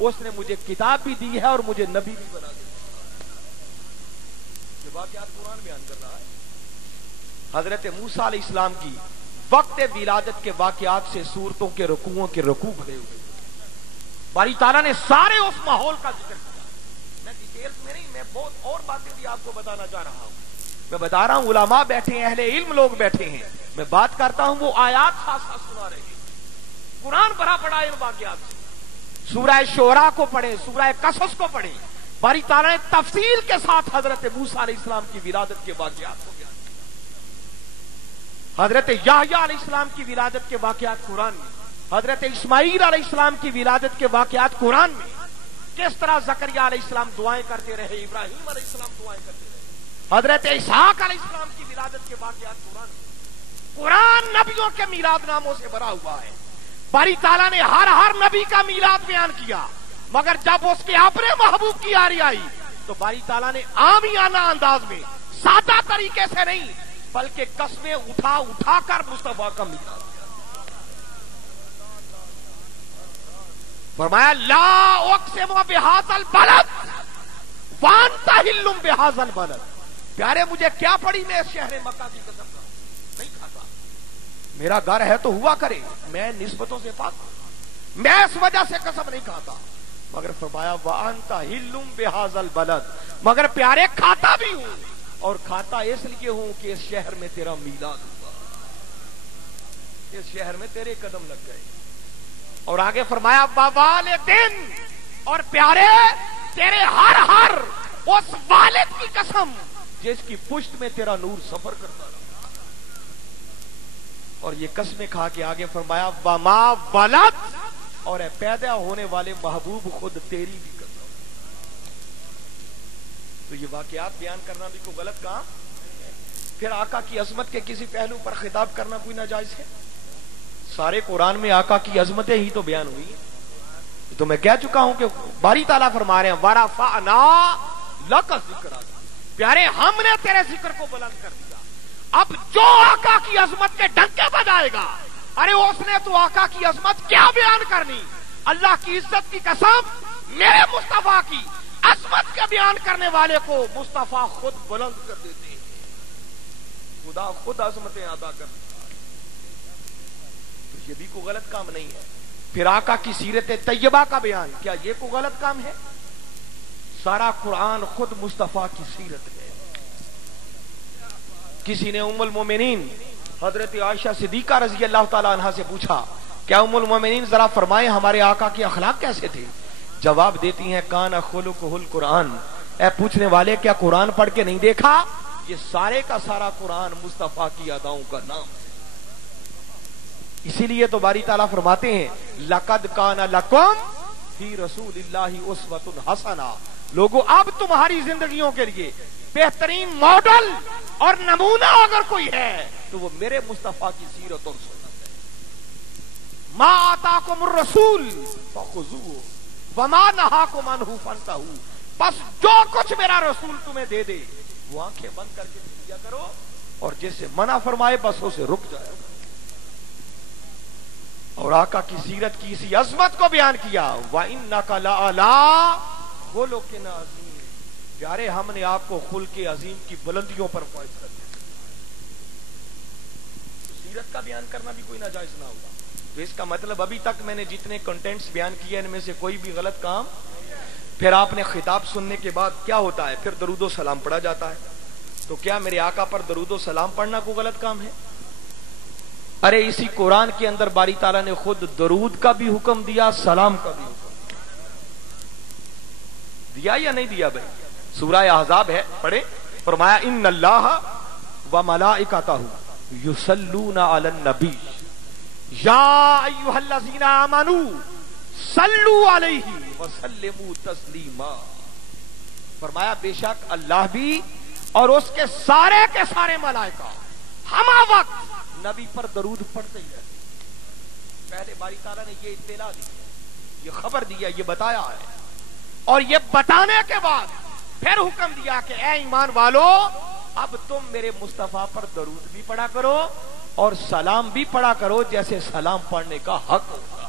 اس نے مجھے کتاب بھی دی ہے اور مجھے نبی بھی بنا دیا۔ یہ واقعات قرآن بیان کر رہا ہے۔ حضرت موسیٰ علیہ السلام کی وقت ولادت کے واقعات سے سورتوں کے رکوعوں کے رکوع بھرے ہوئے۔ باری تعالیٰ نے سارے اس ماحول کا ذکر کیا۔ میں ڈیٹیلز میں نہیں، میں بہت اور باتیں بھی آپ کو بتانا چاہ رہا ہوں۔ میں بتا رہا ہوں علماء بیٹھے ہیں، اہل علم لوگ بیٹھے ہیں، میں بات کرتا ہوں وہ آیات ساتھ ساتھ سنا رہے ہیں۔ قرآن بھرا پڑا ان واقعات سے۔ سورہ شعراء کو پڑھیں، سورہ قصص کو پڑھیں، باری تعالیٰ نے تفصیل کے ساتھ حضرت موسیٰ علیہ السلام کی ولادت کے واقعات کو بیان کیا۔ حضرت یحییٰ علیہ السلام کی ولادت کے واقعات قرآن میں، حضرت اسماعیل علیہ السلام کی ولادت کے واقعات قرآن میں، کس طرح زکریا علیہ السلام دعائیں کرتے رہے، ابراہیم علیہ السلام دعائیں کرتے رہے، حضرت اسحاق علیہ السلام کی ولادت کے واقعات قرآن میں۔ قرآن نبیوں کے میلاد ناموں سے بھرا ہوا ہے۔ باری تعالیٰ نے ہر نبی کا میلاد بیان کیا، مگر جب اس کے اپنے محبوب کی آری آئی تو باری تعالیٰ نے عامیانہ انداز میں، سادہ طریقے سے نہیں بلکہ قسمیں اٹھا اٹھا کر مصطفیٰ کا میلاد فرمایا۔ لا اقسم بہذا البلد وانت حل بہذا البلد۔ پیارے مجھے کیا پڑی میں اس شہر مکہ کی قسم کا نہیں کھاتا، میرا گھر ہے تو ہوا کرے، میں نسبتوں سے پاک ہوں، میں اس وجہ سے قسم نہیں کھاتا، مگر فرمایا وانت حل بہذا البلد، مگر پیارے کھاتا بھی ہوں، اور کھاتا اس لیے ہوں کہ اس شہر میں تیرا میلاد ہوا، اس شہر میں تیرے قدم لگ گئے۔ اور آگے فرمایا ووالدین، اور پیارے تیرے ہر اس والد کی قسم جس کی پشت میں تیرا نور سفر کرتا رہا۔ اور یہ قسمیں کھا کے آگے فرمایا وما ولد، اور پیدا ہونے والے محبوب خود تیری بھی قسم۔ تو یہ واقعات بیان کرنا بھی کوئی غلط کام؟ پھر آقا کی عظمت کے کسی پہلو پر خطاب کرنا کوئی ناجائز ہے؟ سارے قرآن میں آقا کی عظمتیں ہی تو بیان ہوئی ہیں۔ تو میں کہہ چکا ہوں کہ باری تعالیٰ فرما رہے ہیں وَرَفَعْنَا لَكَ ذِكْرَكَ، پیارے ہم نے تیرے ذکر کو بلند کر دیا۔ اب جو آقا کی عظمت کے ڈنکے بجائے گا، ارے اس نے تو آقا کی عظمت کیا بیان کرنی؟ اللہ کی عزت کی قسم، میرے مصطفیٰ کی عظمت کے بیان کرنے والے کو مصطفیٰ خود بلند کر دیتے ہیں، خدا خود عظمتیں ادا کرتا ہے۔ یہ بھی کوئی غلط کام نہیں ہے۔ پھر آقا کی سیرت طیبہ کا بیان، کیا یہ کوئی غلط کام ہے؟ سارا قرآن خود مصطفیٰ کی سیرت ہے۔ کسی نے ام المومنین حضرت عائشہ صدیقہ رضی اللہ تعالیٰ عنہا سے پوچھا، کیا ام المومنین ذرا فرمائیں ہمارے آقا کے اخلاق کیسے تھے؟ جواب دیتی ہیں کان خلقہ القرآن، اے پوچھنے والے کیا قرآن پڑھ کے نہیں دیکھا؟ یہ سارے کا سارا قرآن مصطفیٰ کی اداؤں کا نام ہے۔ اسی لیے تو باری تعالیٰ فرماتے ہیں لَقَدْ كَانَ لَكُمْ فِي رَسُولِ اللَّهِ أُسْوَةٌ حَسَنَةٌ، لوگوں اب تمہاری زندگیوں کے لیے بہترین ماڈل اور نمونہ اگر کوئی ہے تو وہ میرے مصطفیٰ کی سیرت اور سنت ہے۔ مَا آتَاكُمُ الرَّسُولُ فَخُذُوهُ وَمَا نَهَاكُمْ عَنْهُ فَانْتَهُوا، بس جو کچھ میرا رسول تمہیں دے دے وہ آنکھیں بند کر کے دیا کرو، اور جس سے منع فرمائے بس اسے رک جائے۔ اور آقا کی سیرت کی اسی عظمت کو بیان کیا وَإِنَّكَ لَعَلَىٰ خُلُقٍ عَظِيمٍ، پیارے ہم نے آپ کو خلق عظیم کی بلندیوں پر فائز کر دیا۔ سیرت کا بیان کرنا بھی کوئی ناجائز نہ ہوگا۔ تو اس کا مطلب ابھی تک میں نے جتنے کنٹینٹس بیان کیے ان میں سے کوئی بھی غلط کام؟ پھر آپ نے خطاب سننے کے بعد کیا ہوتا ہے؟ پھر درود و سلام پڑھا جاتا ہے۔ تو کیا میرے آقا پر درود و سلام پڑھنا کوئی غلط کام ہے؟ ارے اسی قرآن کے اندر باری تعالیٰ نے خود درود کا بھی حکم دیا، سلام کا بھی حکم دیا یا نہیں دیا بھائی؟ سورہ احزاب ہے، پڑھیں، فرمایا ان اللہ و ملائکتہ یصلون علی النبی یا ایھا الذین آمنوا صلوا علیہ وسلموا تسلیما، فرمایا بے شک اللہ بھی اور اس کے سارے ملائکہ ہمہ وقت نبی پر درود پڑھتے ہی رہتے۔ پہلے باری تعالیٰ نے یہ اطلاع دی ہے، یہ خبر دیا، یہ بتایا ہے، اور یہ بتانے کے بعد پھر حکم دیا کہ اے ایمان والو اب تم میرے مصطفیٰ پر درود بھی پڑھا کرو اور سلام بھی پڑھا کرو جیسے سلام پڑھنے کا حق ہوگا۔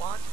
5